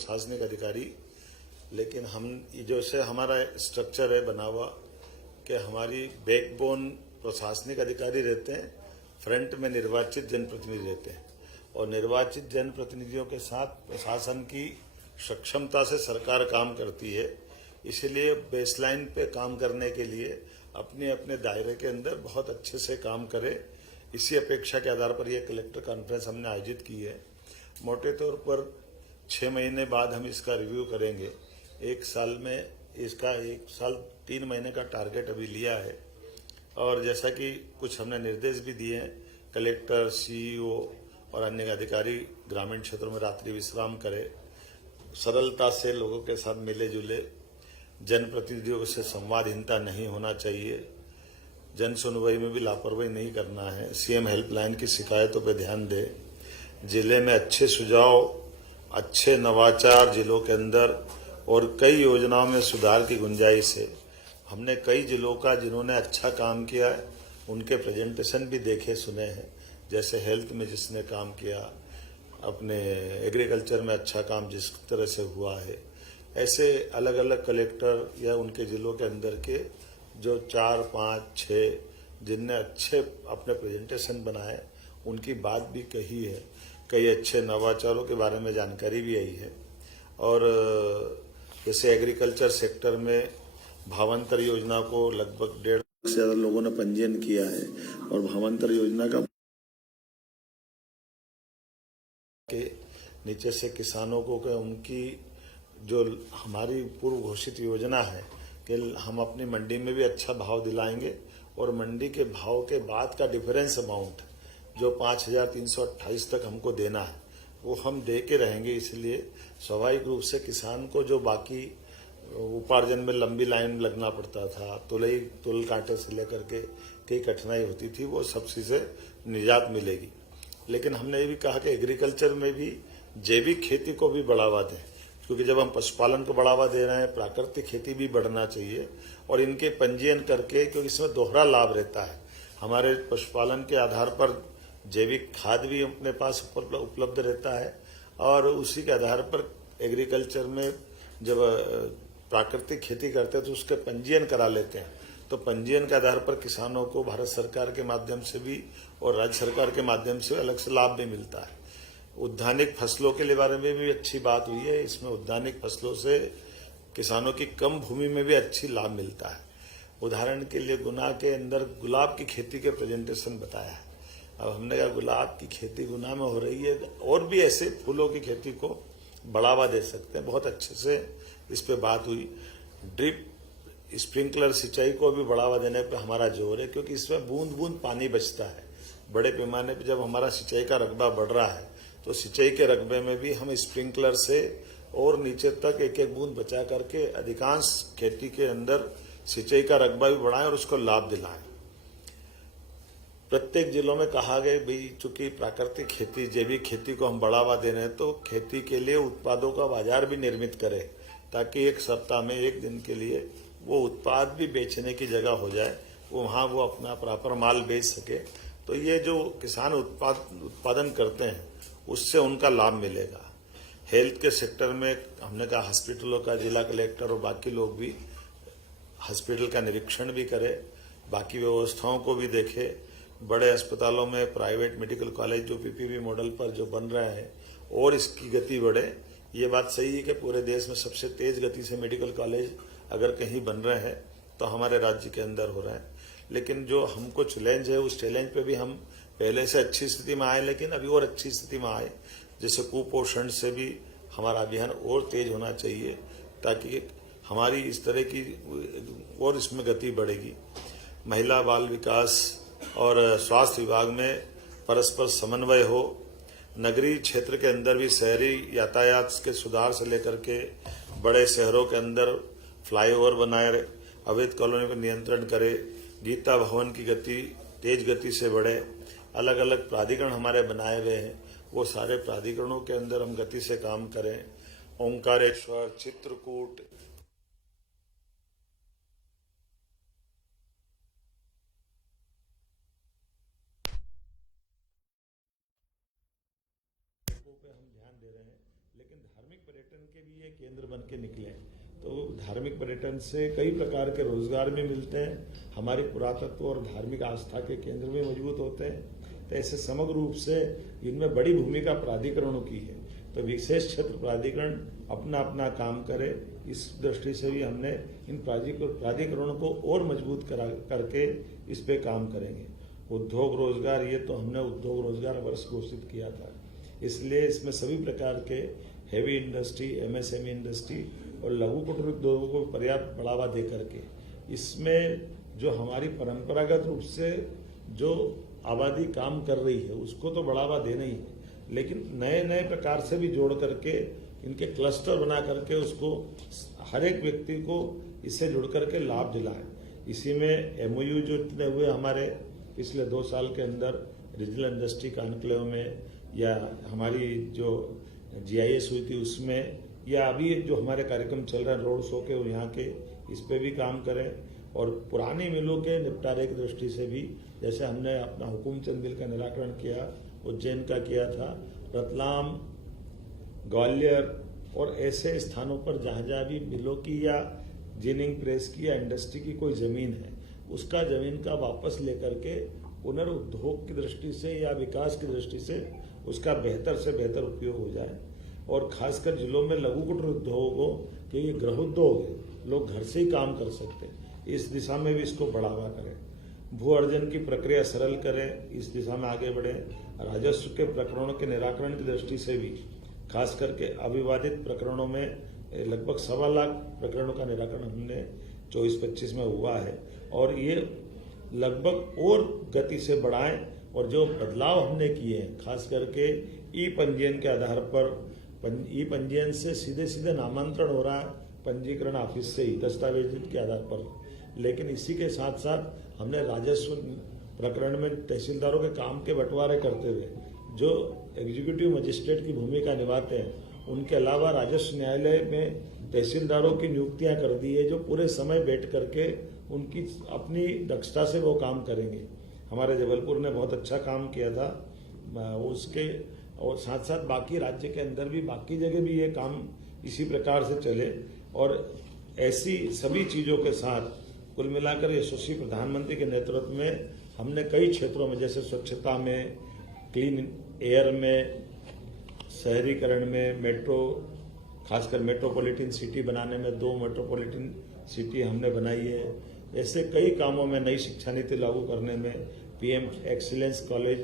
प्रशासनिक अधिकारी, लेकिन हम जैसे हमारा स्ट्रक्चर है बना हुआ कि हमारी बैकबोन प्रशासनिक अधिकारी रहते हैं, फ्रंट में निर्वाचित जनप्रतिनिधि रहते हैं और निर्वाचित जनप्रतिनिधियों के साथ प्रशासन की सक्षमता से सरकार काम करती है। इसलिए बेसलाइन पे काम करने के लिए अपने अपने दायरे के अंदर बहुत अच्छे से काम करे। इसी अपेक्षा के आधार पर यह कलेक्टर कॉन्फ्रेंस हमने आयोजित की है। मोटे तौर पर 6 महीने बाद हम इसका रिव्यू करेंगे। 1 साल में इसका 1 साल 3 महीने का टारगेट अभी लिया है और जैसा कि कुछ हमने निर्देश भी दिए हैं, कलेक्टर, सीईओ और अन्य अधिकारी ग्रामीण क्षेत्रों में रात्रि विश्राम करें, सरलता से लोगों के साथ मिले जुले, जनप्रतिनिधियों से संवादहीनता नहीं होना चाहिए, जन सुनवाई में भी लापरवाही नहीं करना है, सीएम हेल्पलाइन की शिकायतों पर ध्यान दे, जिले में अच्छे सुझाव, अच्छे नवाचार जिलों के अंदर और कई योजनाओं में सुधार की गुंजाइश है। हमने कई जिलों का जिन्होंने अच्छा काम किया है उनके प्रेजेंटेशन भी देखे सुने हैं, जैसे हेल्थ में जिसने काम किया, अपने एग्रीकल्चर में अच्छा काम जिस तरह से हुआ है, ऐसे अलग अलग कलेक्टर या उनके जिलों के अंदर के जो 4, 5, 6 जिनने अच्छे अपने प्रेजेंटेशन बनाए उनकी बात भी कही है। कई अच्छे नवाचारों के बारे में जानकारी भी आई है और जैसे एग्रीकल्चर सेक्टर में भावांतर योजना को लगभग 1.5 लाख से ज्यादा लोगों ने पंजीयन किया है और भावांतर योजना का के नीचे से किसानों को उनकी जो हमारी पूर्व घोषित योजना है कि हम अपनी मंडी में भी अच्छा भाव दिलाएंगे और मंडी के भाव के बाद का डिफरेंस अमाउंट जो 5,328 तक हमको देना है वो हम दे के रहेंगे। इसलिए स्वाभाविक रूप से किसान को जो बाकी उपार्जन में लंबी लाइन लगना पड़ता था, तुल कांटे से लेकर के कई कठिनाई होती थी, वो सब चीजें निजात मिलेगी। लेकिन हमने ये भी कहा कि एग्रीकल्चर में भी जैविक खेती को भी बढ़ावा दें, क्योंकि जब हम पशुपालन को बढ़ावा दे रहे हैं प्राकृतिक खेती भी बढ़ना चाहिए और इनके पंजीयन करके, क्योंकि इसमें दोहरा लाभ रहता है। हमारे पशुपालन के आधार पर जैविक खाद भी अपने पास उपलब्ध रहता है और उसी के आधार पर एग्रीकल्चर में जब प्राकृतिक खेती करते हैं तो उसके पंजीयन करा लेते हैं, तो पंजीयन के आधार पर किसानों को भारत सरकार के माध्यम से भी और राज्य सरकार के माध्यम से अलग से लाभ भी मिलता है। उद्यानिक फसलों के बारे में भी अच्छी बात हुई है। इसमें उद्यानिक फसलों से किसानों की कम भूमि में भी अच्छी लाभ मिलता है। उदाहरण के लिए गुना के अंदर गुलाब की खेती के प्रेजेंटेशन बताया है। अब हमने कहा गुलाब की खेती गुना में हो रही है और भी ऐसे फूलों की खेती को बढ़ावा दे सकते हैं। बहुत अच्छे से इस पे बात हुई। ड्रिप स्प्रिंकलर सिंचाई को भी बढ़ावा देने पे हमारा जोर है, क्योंकि इसमें बूंद बूंद पानी बचता है। बड़े पैमाने पे जब हमारा सिंचाई का रकबा बढ़ रहा है तो सिंचाई के रकबे में भी हम स्प्रिंकलर से और नीचे तक एक एक बूंद बचा करके अधिकांश खेती के अंदर सिंचाई का रकबा भी बढ़ाएं और उसको लाभ दिलाएं। प्रत्येक जिलों में कहा गया भाई, चूंकि प्राकृतिक खेती, जैविक खेती को हम बढ़ावा दे रहे हैं तो खेती के लिए उत्पादों का बाजार भी निर्मित करें, ताकि एक सप्ताह में एक दिन के लिए वो उत्पाद भी बेचने की जगह हो जाए, वहां वो अपना प्रॉपर माल बेच सके। तो ये जो किसान उत्पादन करते हैं उससे उनका लाभ मिलेगा। हेल्थ के सेक्टर में हमने कहा हॉस्पिटलों का जिला कलेक्टर और बाकी लोग भी हॉस्पिटल का निरीक्षण भी करें, बाकी व्यवस्थाओं को भी देखें। बड़े अस्पतालों में प्राइवेट मेडिकल कॉलेज जो पीपीपी मॉडल पर जो बन रहे हैं और इसकी गति बढ़े। ये बात सही है कि पूरे देश में सबसे तेज गति से मेडिकल कॉलेज अगर कहीं बन रहे हैं तो हमारे राज्य के अंदर हो रहे हैं। लेकिन जो हमको चैलेंज है उस चैलेंज पे भी हम पहले से अच्छी स्थिति में आए, लेकिन अभी और अच्छी स्थिति में आए। जैसे कुपोषण से भी हमारा अभियान और तेज होना चाहिए, ताकि हमारी इस तरह की और इसमें गति बढ़ेगी। महिला बाल विकास और स्वास्थ्य विभाग में परस्पर समन्वय हो। नगरीय क्षेत्र के अंदर भी शहरी यातायात के सुधार से लेकर के बड़े शहरों के अंदर फ्लाईओवर बनाए, अवैध कॉलोनी पर नियंत्रण करे, गीता भवन की गति तेज गति से बढ़े। अलग अलग प्राधिकरण हमारे बनाए हुए हैं, वो सारे प्राधिकरणों के अंदर हम गति से काम करें। ओंकारेश्वर, चित्रकूट, पे हम ध्यान दे रहे हैं, लेकिन धार्मिक पर्यटन के ये केंद्र बन के निकले। तो धार्मिक पर्यटन से कई प्रकार के रोजगार भी मिलते हैं, हमारी पुरातत्व और धार्मिक आस्था के केंद्र भी मजबूत होते हैं। तो ऐसे समग्र रूप से इनमें बड़ी भूमिका प्राधिकरणों की है। तो विशेष क्षेत्र प्राधिकरण अपना अपना काम करे, इस दृष्टि से भी हमने इन प्राधिकरणों को और मजबूत करके इस पे काम करेंगे। उद्योग रोजगार, ये तो हमने उद्योग रोजगार वर्ष घोषित किया था, इसलिए इसमें सभी प्रकार के हेवी इंडस्ट्री, एमएसएमई इंडस्ट्री और लघु कुटीर उद्योगों को पर्याप्त बढ़ावा दे करके इसमें जो हमारी परंपरागत रूप से जो आबादी काम कर रही है उसको तो बढ़ावा देना ही है, लेकिन नए नए प्रकार से भी जोड़ करके इनके क्लस्टर बना करके उसको हर एक व्यक्ति को इससे जुड़ करके लाभ दिलाए। इसी में एमओयू जो इतने हुए हमारे पिछले 2 साल के अंदर रीजनल इंडस्ट्री कॉन्क्लेव में, या हमारी जो जीआईएस हुई थी उसमें, या अभी जो हमारे कार्यक्रम चल रहे हैं रोड शो के यहाँ के, इस पे भी काम करें। और पुरानी मिलों के निपटारे की दृष्टि से भी, जैसे हमने अपना हुकुमचंद बिल का निराकरण किया, उज्जैन का किया था, रतलाम, ग्वालियर और ऐसे स्थानों पर जहां जहां भी मिलों की या जिनिंग प्रेस की या इंडस्ट्री की कोई जमीन है, उसका जमीन का वापस लेकर के पुनरुद्योग की दृष्टि से या विकास की दृष्टि से उसका बेहतर से बेहतर उपयोग हो जाए। और खासकर जिलों में लघु कुटीर उद्योगों के ये गृह उद्योग है, लोग घर से ही काम कर सकते हैं, इस दिशा में भी इसको बढ़ावा करें। भू अर्जन की प्रक्रिया सरल करें, इस दिशा में आगे बढ़े। राजस्व के प्रकरणों के निराकरण की दृष्टि से भी, खास करके अविवादित प्रकरणों में लगभग 1.25 लाख प्रकरणों का निराकरण हमने 24-25 में हुआ है, और ये लगभग और गति से बढ़ाएं। और जो बदलाव हमने किए हैं, खास करके ई पंजीयन के आधार पर, ई पंजीयन से सीधे सीधे नामांतरण हो रहा है पंजीकरण ऑफिस से ही दस्तावेज के आधार पर, लेकिन इसी के साथ साथ हमने राजस्व प्रकरण में तहसीलदारों के काम के बंटवारे करते हुए जो एग्जीक्यूटिव मजिस्ट्रेट की भूमिका निभाते हैं, उनके अलावा राजस्व न्यायालय में तहसीलदारों की नियुक्तियां कर दी है, जो पूरे समय बैठ करके उनकी अपनी दक्षता से वो काम करेंगे। हमारे जबलपुर ने बहुत अच्छा काम किया था उसके, और साथ साथ बाकी राज्य के अंदर भी, बाकी जगह भी ये काम इसी प्रकार से चले। और ऐसी सभी चीजों के साथ कुल मिलाकर यशस्वी प्रधानमंत्री के नेतृत्व में हमने कई क्षेत्रों में, जैसे स्वच्छता में, क्लीन एयर में, शहरीकरण में, मेट्रो, खासकर मेट्रोपॉलिटन सिटी बनाने में 2 मेट्रोपॉलिटन सिटी हमने बनाई है। ऐसे कई कामों में, नई शिक्षा नीति लागू करने में, पीएम एक्सीलेंस कॉलेज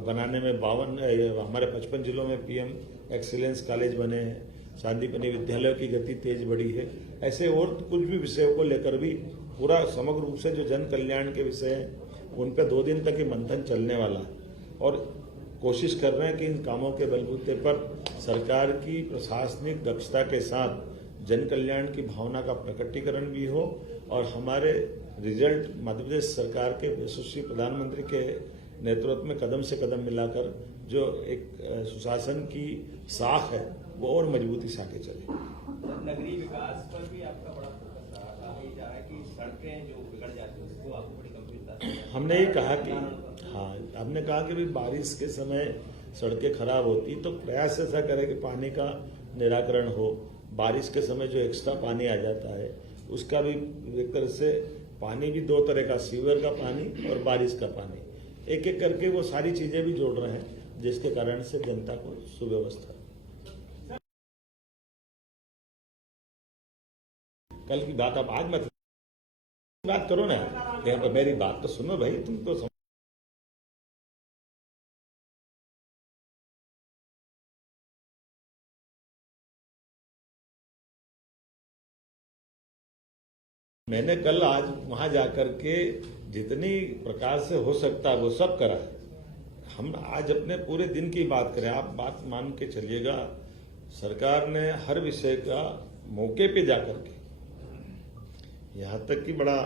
बनाने में 52, हमारे 55 जिलों में पीएम एक्सीलेंस कॉलेज बने हैं, शांतिपनी विद्यालयों की गति तेज बढ़ी है। ऐसे और कुछ भी विषयों को लेकर भी पूरा समग्र रूप से जो जन कल्याण के विषय हैं उन पर 2 दिन तक ही मंथन चलने वाला है, और कोशिश कर रहे हैं कि इन कामों के बलबूते पर सरकार की प्रशासनिक दक्षता के साथ जन कल्याण की भावना का प्रकटीकरण भी हो, और हमारे रिजल्ट मध्य प्रदेश सरकार के यशस्वी प्रधानमंत्री के नेतृत्व में कदम से कदम मिलाकर जो एक सुशासन की साख है वो और मजबूती से आगे चले। नगरीय विकास पर भी आपका बड़ा फोकस रहा, कहा जा रहा है कि सड़कें जो बिगड़ जाती है उसको आपको बड़ी गंभीरता से, हमने ये कहा कि हमने कहा कि भी बारिश के समय सड़कें खराब होती तो प्रयास ऐसा करें कि पानी का निराकरण हो। बारिश के समय जो एक्स्ट्रा पानी आ जाता है उसका भी एक तरह से, पानी भी 2 तरह का, सीवर का पानी और बारिश का पानी, एक एक करके वो सारी चीजें भी जोड़ रहे हैं, जिसके कारण से जनता को सुव्यवस्था। कल की बात आप आज मत बात करो ना, मेरी बात तो सुनो भाई, तुम तो मैंने कल आज वहां जाकर के जितनी प्रकार से हो सकता है वो सब करा है। हम आज अपने पूरे दिन की बात करें, आप बात मान के चलिएगा, सरकार ने हर विषय का मौके पे जाकर के, यहां तक कि बड़ा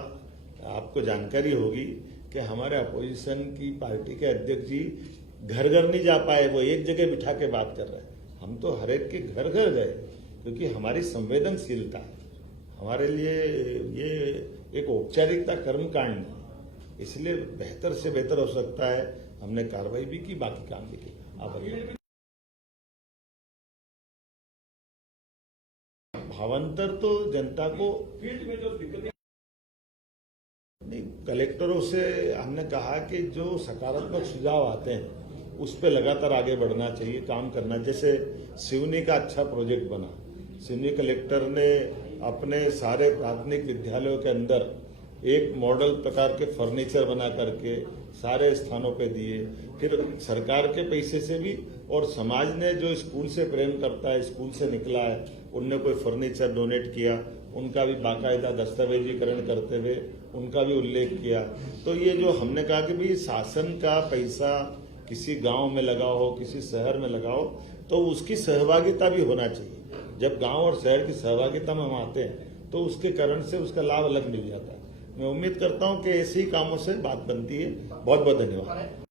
आपको जानकारी होगी कि हमारे अपोजिशन की पार्टी के अध्यक्ष जी घर घर नहीं जा पाए, वो एक जगह बिठा के बात कर रहे हैं। हम तो हर एक के घर घर गए, क्योंकि हमारी संवेदनशीलता है, हमारे लिए ये एक औपचारिकता कर्मकांड है, इसलिए बेहतर से बेहतर हो सकता है। हमने कार्रवाई भी की, बाकी काम भी किया। आप भावांतर तो जनता को फील्ड में जो दिक्कतें नहीं, कलेक्टरों से हमने कहा कि जो सकारात्मक सुझाव आते हैं उस पर लगातार आगे बढ़ना चाहिए, काम करना। जैसे सिवनी का अच्छा प्रोजेक्ट बना, सिवनी कलेक्टर ने अपने सारे प्राथमिक विद्यालयों के अंदर एक मॉडल प्रकार के फर्नीचर बना करके सारे स्थानों पे दिए। फिर सरकार के पैसे से भी और समाज ने जो स्कूल से प्रेम करता है, स्कूल से निकला है, उनने कोई फर्नीचर डोनेट किया, उनका भी बाकायदा दस्तावेजीकरण करते हुए उनका भी उल्लेख किया। तो ये जो हमने कहा कि भाई शासन का पैसा किसी गांव में लगाओ हो, किसी शहर में लगाओ, तो उसकी सहभागिता भी होना चाहिए। जब गांव और शहर की सहभागिता में हम आते हैं तो उसके कारण से उसका लाभ अलग मिल जाता है। मैं उम्मीद करता हूं कि ऐसे ही कामों से बात बनती है। बहुत बहुत धन्यवाद।